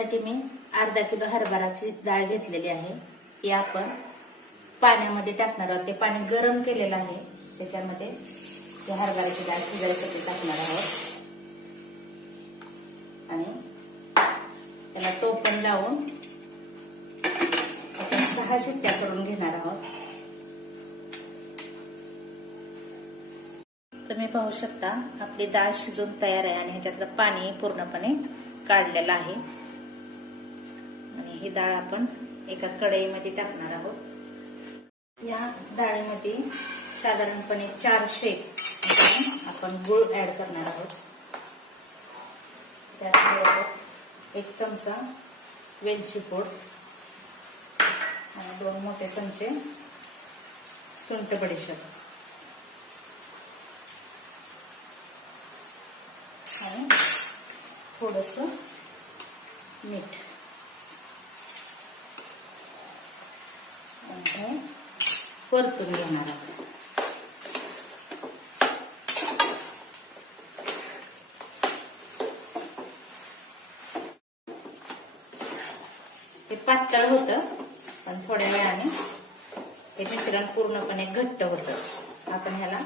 त्याच्यासाठी मी अर्धा किलो हरभराची डाळ घेतलेली आहे. ही आपण पाण्यामध्ये टाकणार आहोत. ते पाणी गरम केलेलं आहे. त्याच्यामध्ये ते हरभऱ्याची डाळ शिजायसाठी टाकणार आहोत आणि त्याला टोपण लावून आपण 6 शिट्ट्या करून घेणार आहोत. तुम्ही पाहू शकता आपली डाळ शिजून तयार आहे आणि ह्याच्यातलं पाणी पूर्णपणे काढलेलं आहे. आणि ही डाळ आपण एका कढईमध्ये टाकणार आहोत. या डाळीमध्ये साधारणपणे 400 आपण गूळ ऍड करणार आहोत. त्यात 1 चमचा वेलची पूड आणि 2 मोठे चमचे सुंठ बडीशेप आणि थोडस मीठ आणि परतून घेणार आहोत. हे पातळ होतं पण थोड्या वेळाने हे मिश्रण पूर्णपणे घट्ट होतं. आपण ह्याला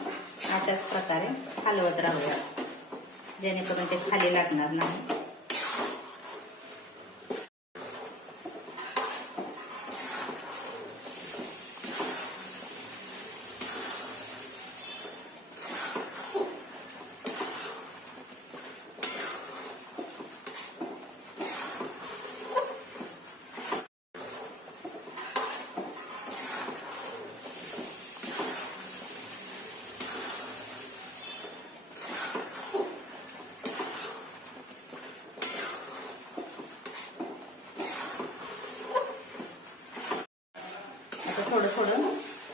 अशाच प्रकारे हलवत राहूया जेणेकरून ते खाली लागणार नाही. थोडं थोडं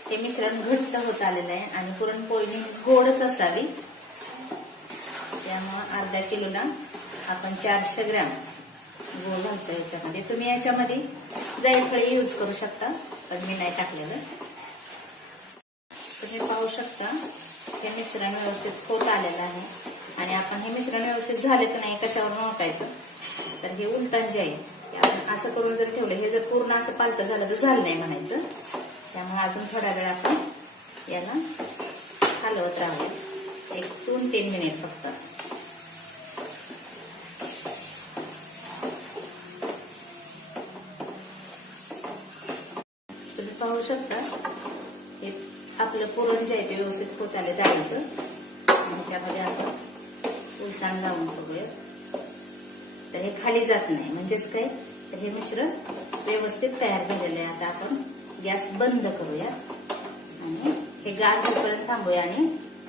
हे मिश्रण घट्ट होत आलेलं आहे आणि पुरणपोळी गोडच असावी. त्यामुळे अर्धा किलोला आपण 400 ग्रॅम गूळ घालतो याच्यामध्ये. तुम्ही याच्यामध्ये जायफळ यूज करू शकता पण मी नाही टाकलेलं. तुम्ही पाहू शकता हे मिश्रण व्यवस्थित होत आलेलं आहे आणि आपण हे मिश्रण व्यवस्थित झाले तर नाही कशावर ओळखायचं तर हे उलटण जे आहे आपण असं करून जर ठेवलं हे जर पूर्ण असं पालतं झालं तर झालं नाही म्हणायचं. त्यामुळे अजून थोडा वेळ आपण याला हलवत राहूया 1 2 3 मिनिट फक्त. तुम्ही पाहू शकता हे आपलं पुरण जे आहे ते व्यवस्थित होत आले डाळीचं. त्यामध्ये आपण उलटाण लावून करूया तर हे खाली जात नाही. म्हणजेच काय तर हे मिश्रण व्यवस्थित तयार झालेलं आहे. आता आपण गॅस बंद करूया आणि हे गार होईपर्यंत थांबूया आणि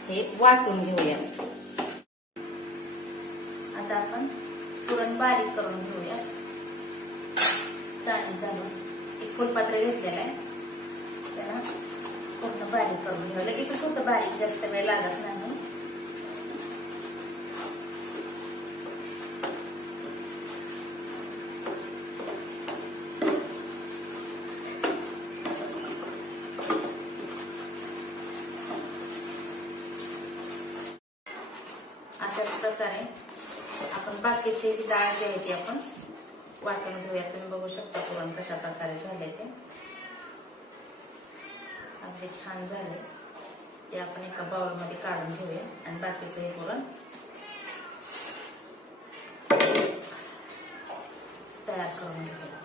हे वाटून घेऊया. आता आपण पुरण बारीक करून घेऊया. चाळणी घालून एक फुलपात्र घेतलेलं आहे त्याला पूर्ण बारीक करून घेऊया. लगेच होतं बारीक, जास्त वेळ लागत नाही. अशाच प्रकारे आपण बाकीची डाळ जी आहे ती आपण वाटून घेऊया. तुम्ही बघू शकता पुरण कशा प्रकारे झाले ते अगदी छान झाले. ते आपण एका बाउल मध्ये काढून घेऊया आणि बाकीचं हे पुरण तयार करून घेऊया.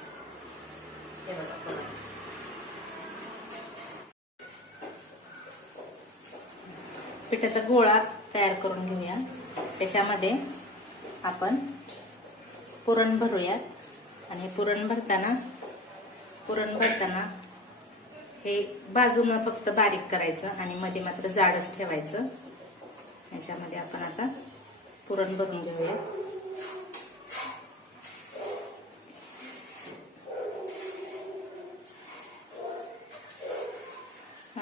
हे बघा पुरण पिठाचा गोळा तयार करून घेऊया. त्याच्यामध्ये आपण पुरण भरूया आणि पुरण भरताना हे बाजूनं फक्त बारीक करायचं आणि मध्ये मात्र जाडच ठेवायचं. याच्यामध्ये आपण आता पुरण भरून घेऊया.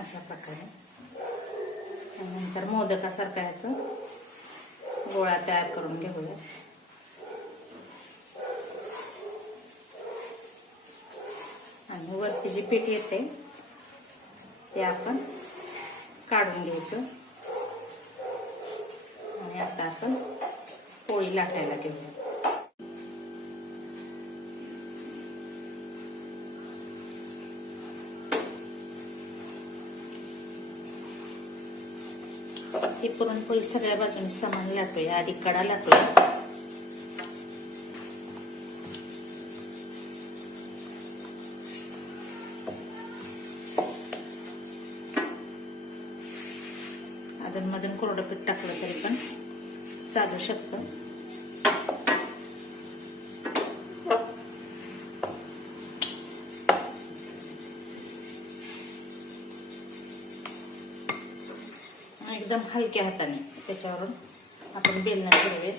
अशा प्रकारे नंतर मोदकासारखा याचा गोळा तयार करून घेऊया. आणि वरती जी पीठ येते ते आपण काढून घ्यायचं आणि आता आपण पोळी लाटायला घेऊया. ही पुरणपोळी सगळ्या बाजूने समान लाटूया. आधी कडा लाटूया. अधूनमधून कोरडं पीठ टाकलं तरी पण चालू शकतं. एकदम हलक्या हाताने त्याच्यावरून आपण बेलणं फिरवूया.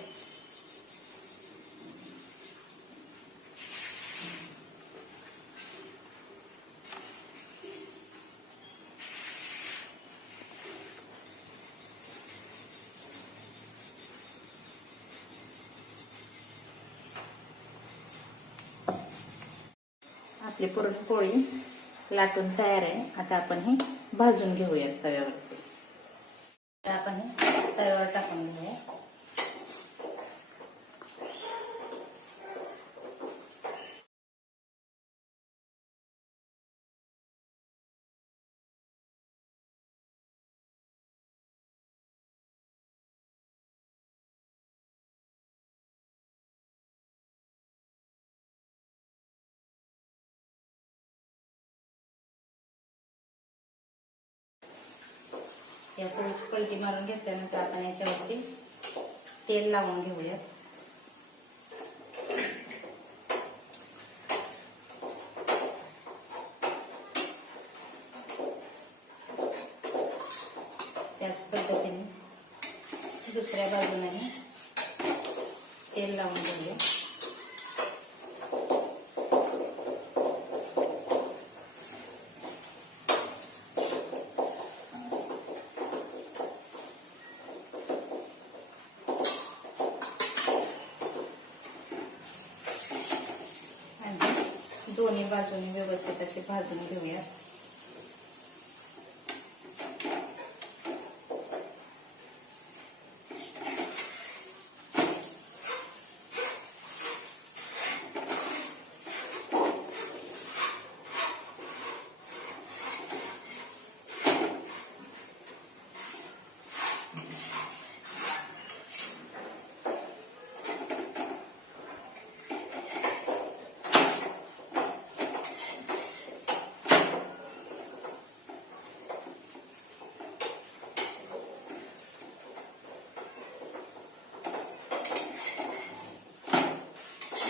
आपली पुरणपोळी लाटून तयार आहे. आता आपण हे भाजून घेऊया तव्यावरती. आपण हे तव्यावर टाकून घेऊया. या पोळीची पलटी मारून घेतल्यानंतर आपण याच्यावरती तेल लावून घेऊया. त्याच पद्धतीने दुसऱ्या बाजूने तेल लावून घेऊया. दोन्ही बाजूने व्यवस्थित असे भाजून घेऊया.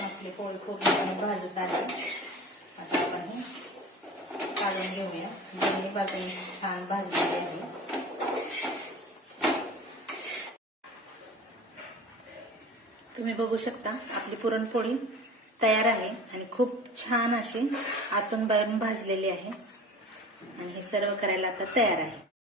आपली पोळी खूप भाजत आली. आता आपण हे काढून घेऊया. दोन्ही बाजूने छान भाजलेली आहे. तुम्ही बघू शकता आपली पुरणपोळी तयार आहे आणि खूप छान अशी आतून बाहेरून भाजलेली आहे आणि हे सर्व करायला आता तयार आहे.